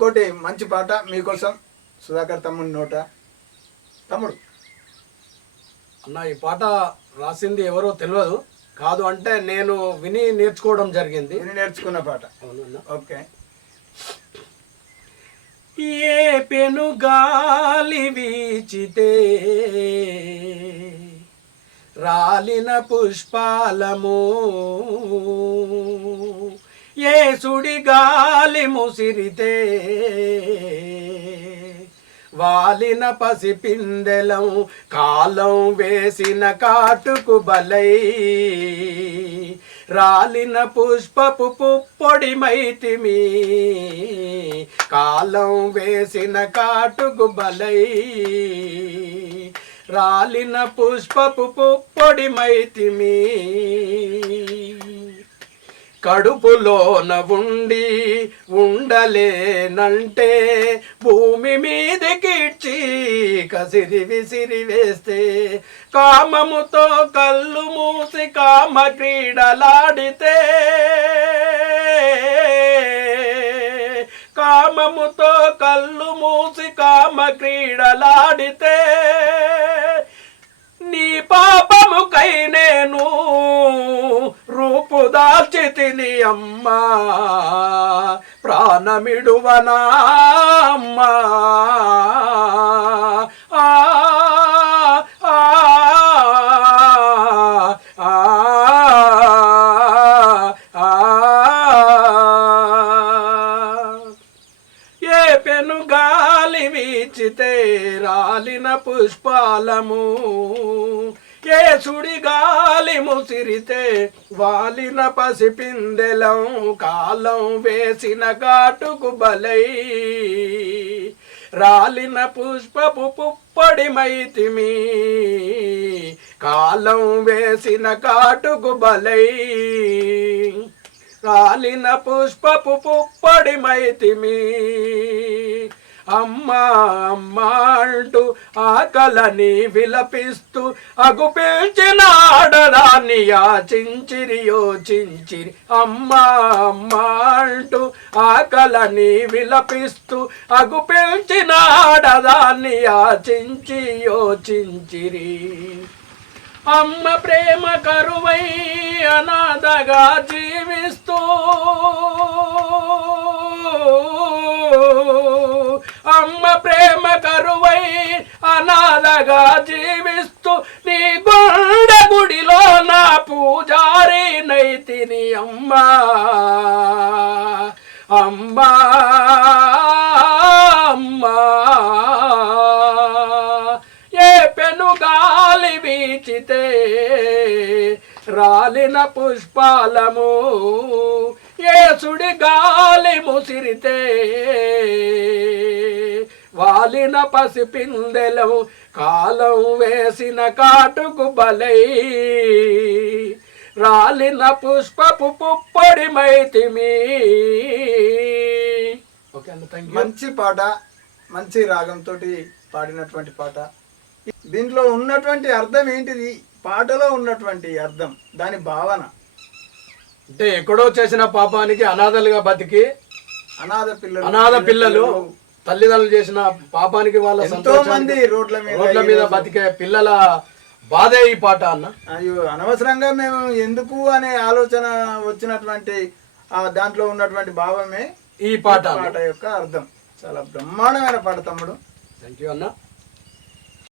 ఇంకోటి మంచి పాట మీకోసం సుధాకర్ తమ్ముడి నోట. తమ్ముడు అన్న, ఈ పాట రాసింది ఎవరో తెలియదు, కాదు అంటే నేను విని నేర్చుకోవడం జరిగింది. విని నేర్చుకున్న పాట. అవునన్నా. ఓకే. ఏ పెను గాలి వీచితే రాలిన పుష్పాలము, ఏ సుడి గాలి ముసిరితే వాలిన పసిపిందెలం, కాలం వేసిన కాటుకు బలై రాలిన పుష్పపు పుప్పొడి మైతిమి, కాలం వేసిన కాటుకు బలై రాలిన పుష్పపు పుప్పొడి మైతిమి. కడుపులోన ఉండి ఉండలేనంటే భూమి మీదకిడ్చి కసిరి విసిరి వేస్తే, కామముతో కళ్ళు మూసి కామ క్రీడలాడితే, కామముతో కళ్ళు మూసి కామ క్రీడలాడితే, నీ పాపముకై నేను రూపు దాల్చితిని అమ్మా, ప్రాణమిడువనా అమ్మా. ఏ పెను గాలి వీచితే రాలిన పుష్పాలము, ఏ సుడి గాలి ముసిరితే వాలిన పసిపిందెలం, కాలం వేసిన ఘాటుకు బలై రాలిన పుష్పపు పుప్పొడి మైతిమి, కాలం వేసిన కాటుకు బలై రాలిన పుష్పపు పుప్పొడి మైతిమి. అమ్మా అమ్మా అంటూ ఆకలని విలపిస్తూ అగుపిల్చిన ఆడదాన్ని యాచించిరి యోచించిరి. అమ్మా అమ్మా అంటూ ఆకలని విలపిస్తూ అగుపిల్చిన ఆడదాన్ని యాచించి యోచించిరి. అమ్మ ప్రేమ కరువై అనాథగా జీవిస్తూ, అమ్మ ప్రేమ కరువై అనాథగా జీవిస్తూ, నీ గుండె గుడిలో నా పూజారి నైతిని అమ్మా, అమ్మా అమ్మా. ఏ పెను గాలి వీచితే రాలిన పుష్పాలము, ఏ సుడి గాలి ముసిరితే వాలిన పసిపిందెలం, కాలం వేసిన కాటుకు బలై రాలిన పుష్పపు పుప్పొడి మైతిమి. ఓకే అండి, థ్యాంక్ యూ. మంచి పాట, మంచి రాగంతో పాడినటువంటి పాట. దీంట్లో ఉన్నటువంటి అర్థం ఏంటిది? పాటలో ఉన్నటువంటి అర్థం, దాని భావన అంటే ఎక్కడో చేసిన పాపానికి అనాథలుగా బతికి, అనాథ పిల్లలు తల్లిదండ్రులు చేసిన పాపానికి వాళ్ళ ఎంతో మంది రోడ్ల మీద బతికే పిల్లల బాధే ఈ పాట అన్న. అయ్యో, అనవసరంగా మేము ఎందుకు అనే ఆలోచన వచ్చినటువంటి దాంట్లో ఉన్నటువంటి భావమే ఈ పాట యొక్క అర్థం. చాలా బ్రహ్మాండమైన పాట తమ్ముడు. థ్యాంక్ యూ అన్న.